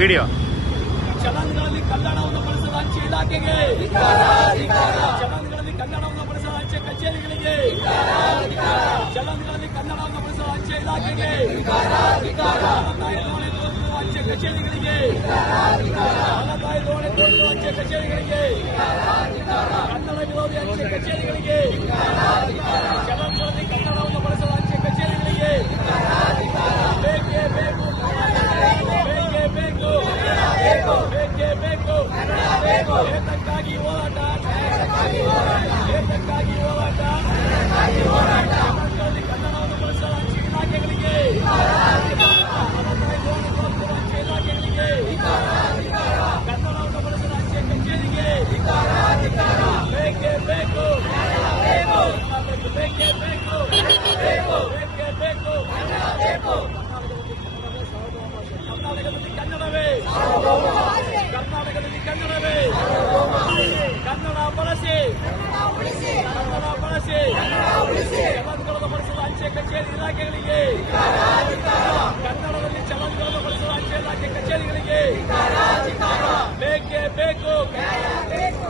video ಚಲನ್ಗಳಲ್ಲಿ ಕನ್ನಡವನ್ನು ಬಳಸದ ಅಂಚೆ ಇಲಾಖೆಗೆ, ಚಲನ್ಗಳಲ್ಲಿ ಕನ್ನಡವನ್ನು ಬಳಸದ ಅಂಚೆ ಕಚೇರಿಗಳಿಗೆ, ಚಲನ್ಗಳಲ್ಲಿ ಕನ್ನಡವನ್ನು ಬಳಸದ ಅಂಚೆ ಇಲಾಖೆಗೆ, ಅಂಚೆ ಕಚೇರಿಗಳಿಗೆ, ಅಂಚೆ ಕಚೇರಿಗಳಿಗೆ, ಕನ್ನಡ ವಿರೋಧಿ ಅಂಚೆ ಕಚೇರಿಗಳಿಗೆ,